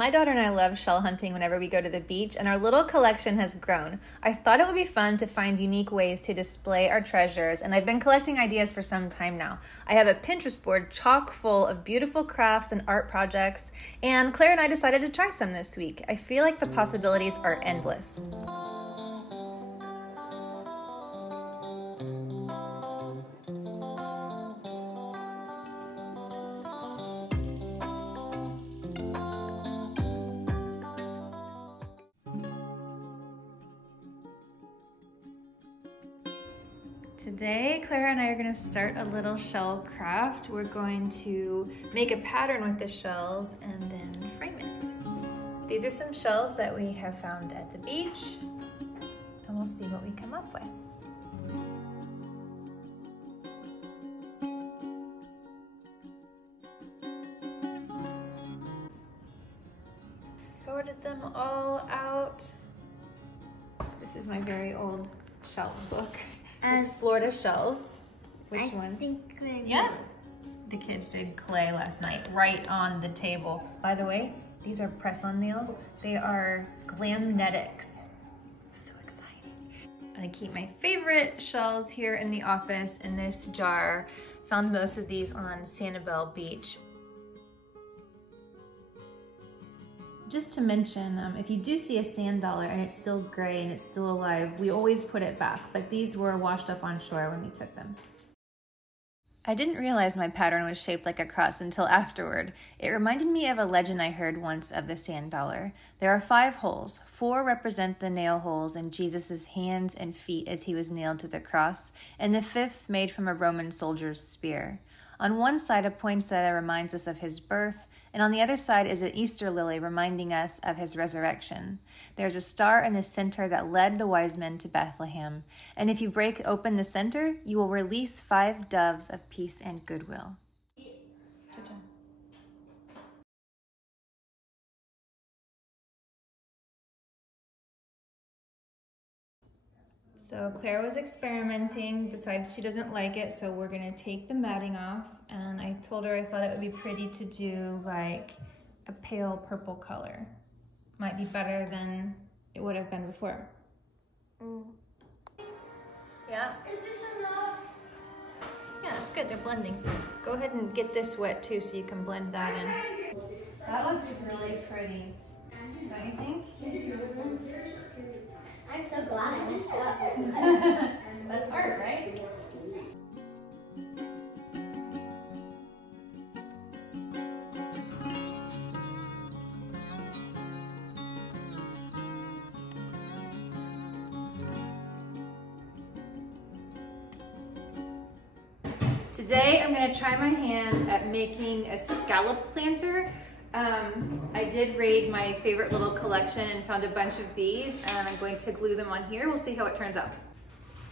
My daughter and I love shell hunting whenever we go to the beach, and our little collection has grown. I thought it would be fun to find unique ways to display our treasures, and I've been collecting ideas for some time now. I have a Pinterest board chock full of beautiful crafts and art projects, and Claire and I decided to try some this week. I feel like the possibilities are endless. Today, Claire and I are going to start a little shell craft. We're going to make a pattern with the shells and then frame it. These are some shells that we have found at the beach, and we'll see what we come up with. Sorted them all out. This is my very old shell book. It's Florida shells. Which one? Yeah. The kids did clay last night right on the table. By the way, these are press-on nails. They are Glamnetics. So exciting. I keep my favorite shells here in the office in this jar. Found most of these on Sanibel Beach. Just to mention, if you do see a sand dollar and it's still gray and it's still alive, we always put it back, but these were washed up on shore when we took them. I didn't realize my pattern was shaped like a cross until afterward. It reminded me of a legend I heard once of the sand dollar. There are 5 holes. 4 represent the nail holes in Jesus' hands and feet as he was nailed to the cross, and the 5th made from a Roman soldier's spear. On one side, a poinsettia reminds us of his birth, and on the other side is an Easter lily reminding us of his resurrection. There's a star in the center that led the wise men to Bethlehem, and if you break open the center, you will release 5 doves of peace and goodwill. Good job. So Claire was experimenting, decided she doesn't like it, so we're gonna take the matting off, and I told her I thought it would be pretty to do like a pale purple color. Might be better than it would have been before. Yeah? Is this enough? Yeah, that's good, they're blending. Go ahead and get this wet too so you can blend that in. That looks really pretty, don't you think? I'm so glad I messed up. That's art, right? Today I'm going to try my hand at making a scallop planter. I did raid my favorite little collection and found a bunch of these, and I'm going to glue them on here. We'll see how it turns out.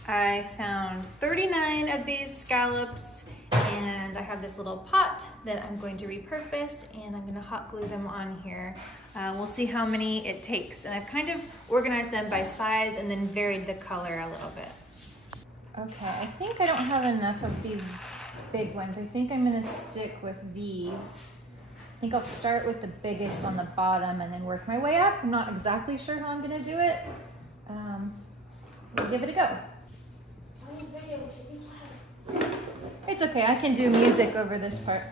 I found 39 of these scallops, and I have this little pot that I'm going to repurpose, and I'm going to hot glue them on here. We'll see how many it takes, and I've kind of organized them by size and then varied the color a little bit. Okay, I think I don't have enough of these big ones. I think I'm going to stick with these. I think I'll start with the biggest on the bottom and then work my way up. I'm not exactly sure how I'm gonna do it. We'll give it a go. It's okay, I can do music over this part.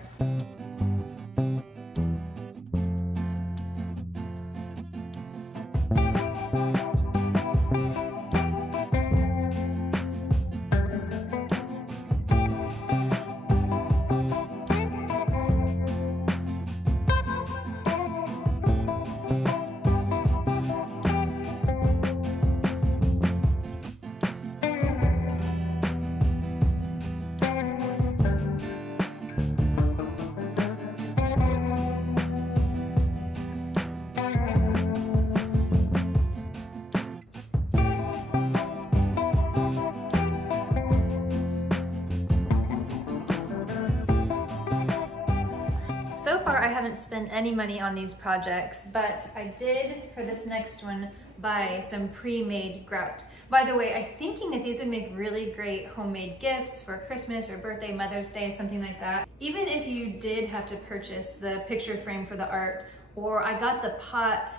So far, I haven't spent any money on these projects, but I did, for this next one, buy some pre-made grout. By the way, I'm thinking that these would make really great homemade gifts for Christmas or birthday, Mother's Day, something like that. Even if you did have to purchase the picture frame for the art Or I got the pot,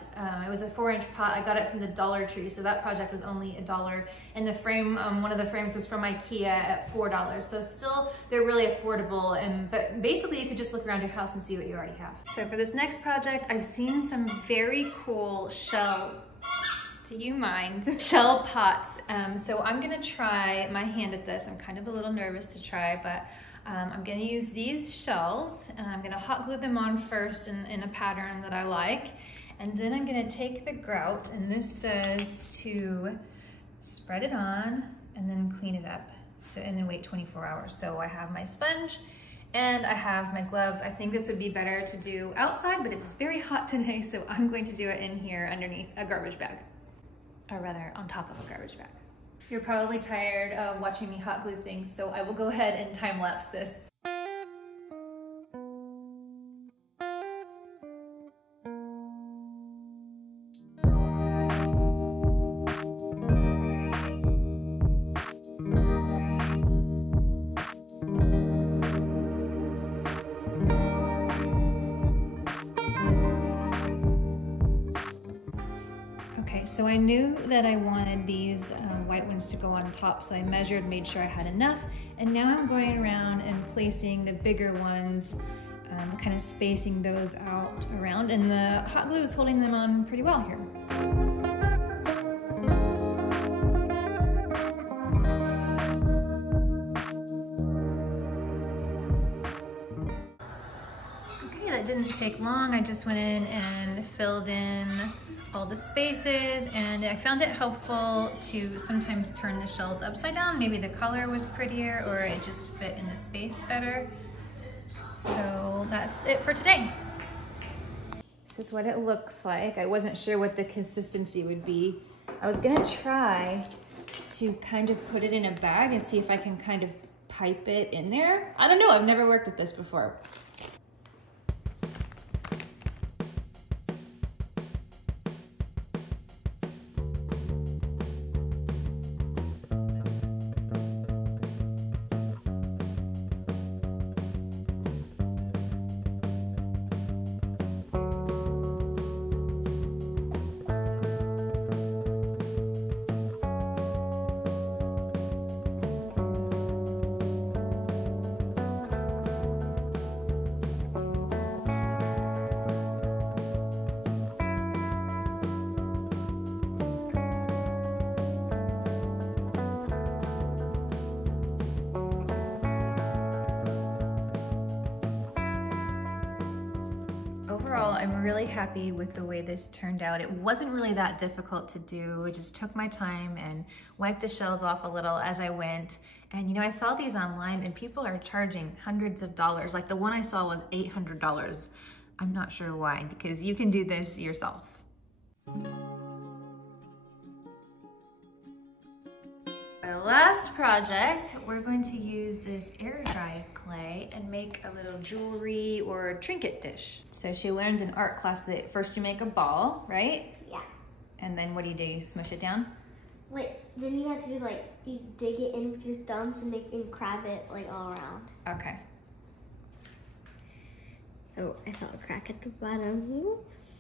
it was a 4-inch pot. I got it from the Dollar Tree, so that project was only $1. And the frame, one of the frames was from IKEA at $4. So still, they're really affordable. But basically, you could just look around your house and see what you already have. So for this next project, I've seen some very cool shell, do you mind, shell pots. So I'm gonna try my hand at this. I'm kind of a little nervous to try, but I'm gonna use these shells and I'm gonna hot glue them on first in a pattern that I like. And then I'm gonna take the grout, and this says to spread it on and then clean it up. So, and then wait 24 hours. So I have my sponge and I have my gloves. I think this would be better to do outside, but it's very hot today, so I'm going to do it in here underneath a garbage bag, or rather on top of a garbage bag. You're probably tired of watching me hot glue things, so I will go ahead and time lapse this. So I knew that I wanted these white ones to go on top, so I measured, made sure I had enough, and now I'm going around and placing the bigger ones, kind of spacing those out around, and the hot glue is holding them on pretty well here. Okay, that didn't take long. I just went in and filled in all the spaces, and I found it helpful to sometimes turn the shells upside down. Maybe the color was prettier or it just fit in the space better. So that's it for today. This is what it looks like. I wasn't sure what the consistency would be. I was gonna try to kind of put it in a bag and see if I can kind of pipe it in there. I don't know, I've never worked with this before. Overall, I'm really happy with the way this turned out. It wasn't really that difficult to do. I just took my time and wiped the shells off a little as I went. And you know, I saw these online and people are charging hundreds of dollars. Like the one I saw was $800. I'm not sure why, because you can do this yourself. Our last project, we're going to use this air dry clay and make a little jewelry or trinket dish. So she learned in art class that first you make a ball, right? Yeah. And then what do? You smush it down? Wait, then you have to do like, you dig it in with your thumbs and crab it like all around. Okay. Oh, I saw a crack at the bottom. Oops.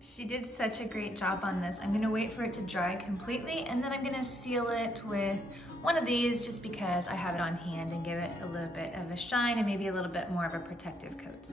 She did such a great job on this. I'm gonna wait for it to dry completely, and then I'm gonna seal it with one of these just because I have it on hand and give it a little bit of a shine and maybe a little bit more of a protective coat.